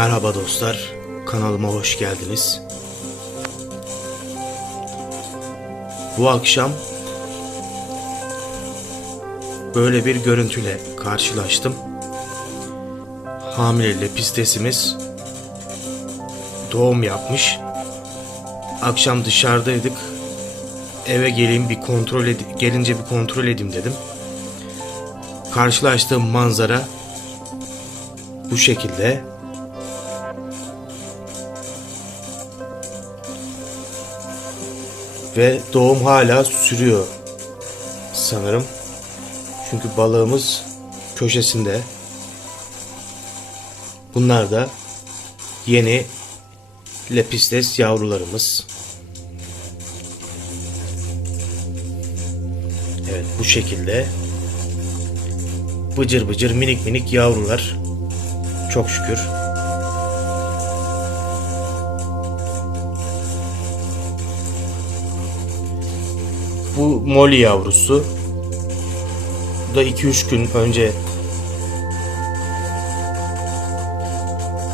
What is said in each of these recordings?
Merhaba dostlar, kanalıma hoş geldiniz. Bu akşam böyle bir görüntüyle karşılaştım. Hamile lepistesimiz doğum yapmış. Akşam dışarıdaydık. Eve geleyim bir kontrol ed- gelince bir kontrol edeyim dedim. Karşılaştığım manzara bu şekilde. Ve doğum hala sürüyor sanırım. Çünkü balığımız köşesinde. Bunlar da yeni lepistes yavrularımız. Evet bu şekilde bıcır bıcır minik minik yavrular. Çok şükür. Bu Molly yavrusu. Bu da 2-3 gün önce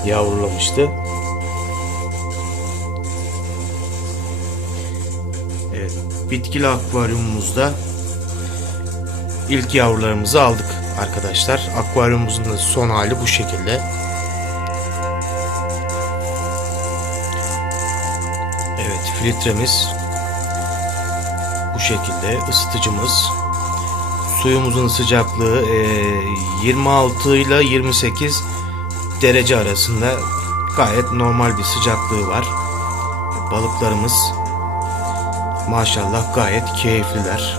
yavrulamıştı. Evet, bitkili akvaryumumuzda ilk yavrularımızı aldık arkadaşlar. Akvaryumumuzun da son hali bu şekilde. Evet, filtremiz şekilde ısıtıcımız. Suyumuzun sıcaklığı e, 26 ile 28 derece arasında gayet normal bir sıcaklığı var. Balıklarımız maşallah gayet keyifliler.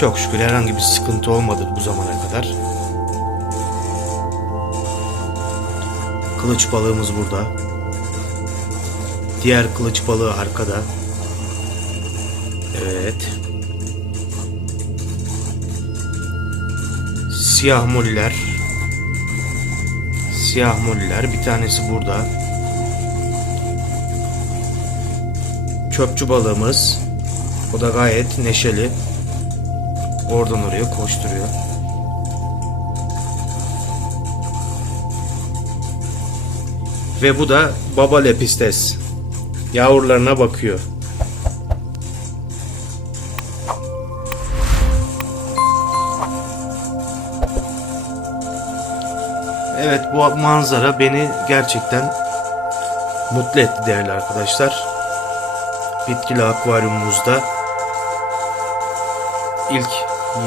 Çok şükür herhangi bir sıkıntı olmadı bu zamana kadar. Kılıç balığımız burada. Diğer kılıç balığı arkada Evet. Siyah muller. Siyah muller. Bir tanesi burada. Çöpçü balığımız. O da gayet neşeli. Oradan oraya koşturuyor. Ve bu da baba lepistes. Yavrularına bakıyor. Evet bu manzara beni gerçekten mutlu etti değerli arkadaşlar. Bitkili akvaryumumuzda ilk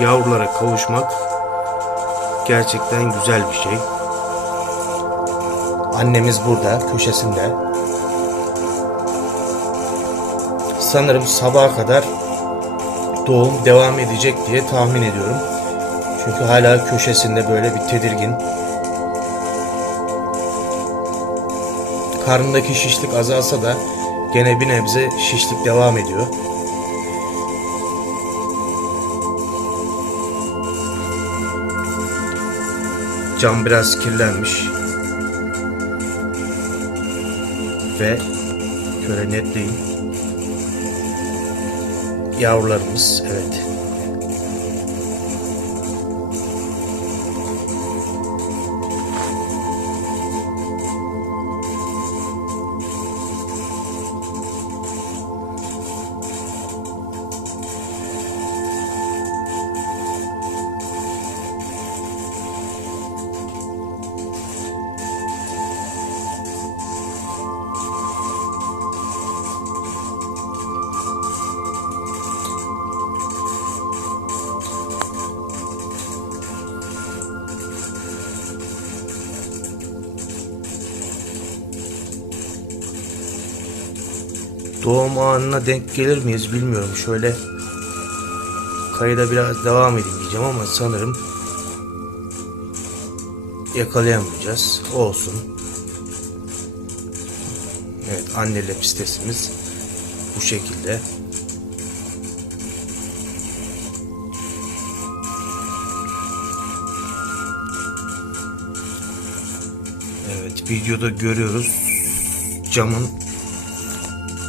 yavrulara kavuşmak gerçekten güzel bir şey. Annemiz burada köşesinde. Sanırım sabaha kadar doğum devam edecek diye tahmin ediyorum. Çünkü hala köşesinde böyle bir tedirgin. Karnındaki şişlik azalsa da gene bir nebze şişlik devam ediyor. Cam biraz kirlenmiş. Ve şöyle netleyeyim. Yavrularımız evet. Doğum anına denk gelir miyiz bilmiyorum. Şöyle kayıda biraz devam edeyim diyeceğim ama sanırım yakalayamayacağız. Olsun. Evet anne lepistesimiz bu şekilde. Evet videoda görüyoruz camın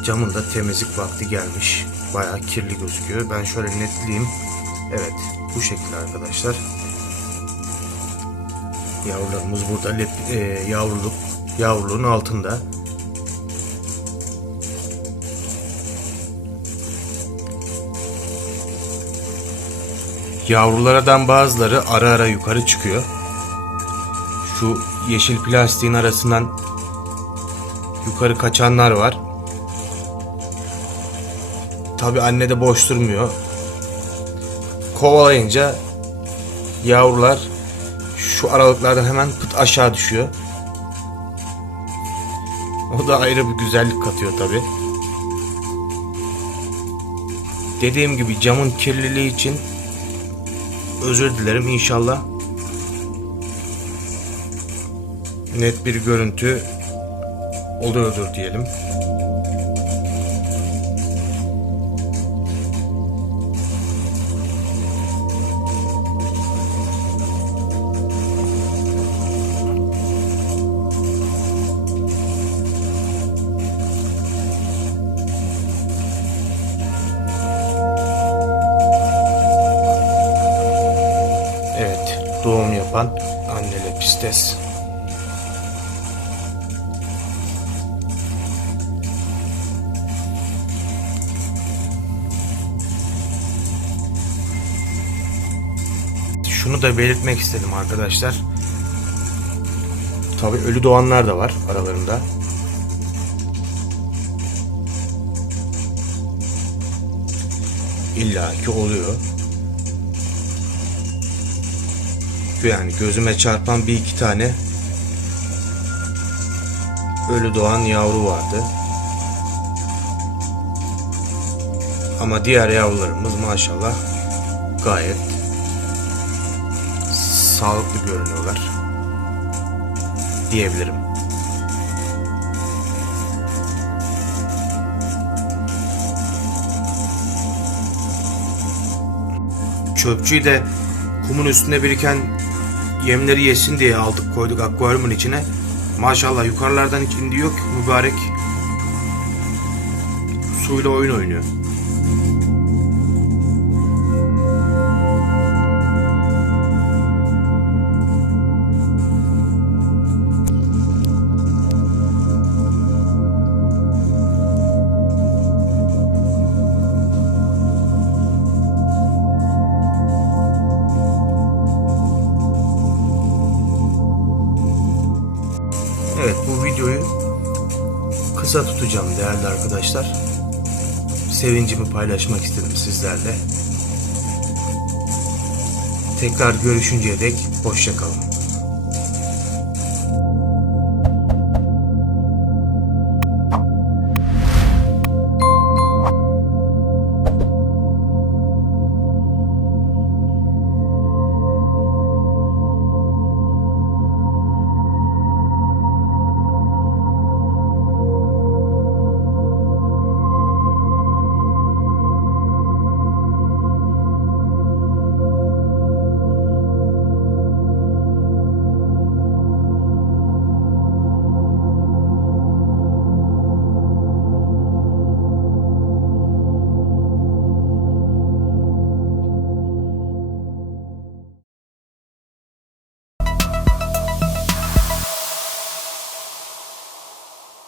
camın da temizlik vakti gelmiş. Bayağı kirli gözüküyor. Ben şöyle netleyeyim. Evet bu şekilde arkadaşlar. Yavrularımız burada e, yavruluk yavruluğun altında. Yavrulardan bazıları ara ara yukarı çıkıyor. Şu yeşil plastiğin arasından yukarı kaçanlar var. Tabi anne de boş durmuyor. Kovalayınca yavrular şu aralıklardan hemen pıt aşağı düşüyor. O da ayrı bir güzellik katıyor tabi. Dediğim gibi camın kirliliği için özür dilerim inşallah net bir görüntü oluyordur diyelim. Yapan anne lepistes. Şunu da belirtmek istedim arkadaşlar. Tabii ölü doğanlar da var aralarında. İlla ki oluyor. Yani gözüme çarpan bir iki tane ölü doğan yavru vardı. Ama diğer yavrularımız maşallah gayet sağlıklı görünüyorlar diyebilirim. Çöpçüyü de kumun üstünde biriken yemleri yesin diye aldık koyduk akvaryumun içine. Maşallah yukarılardan hiç indiği yok mübarek. Suyla oyun oynuyor. Kısa tutacağım değerli arkadaşlar. Sevincimi paylaşmak istedim sizlerle. Tekrar görüşünceye dek hoşçakalın.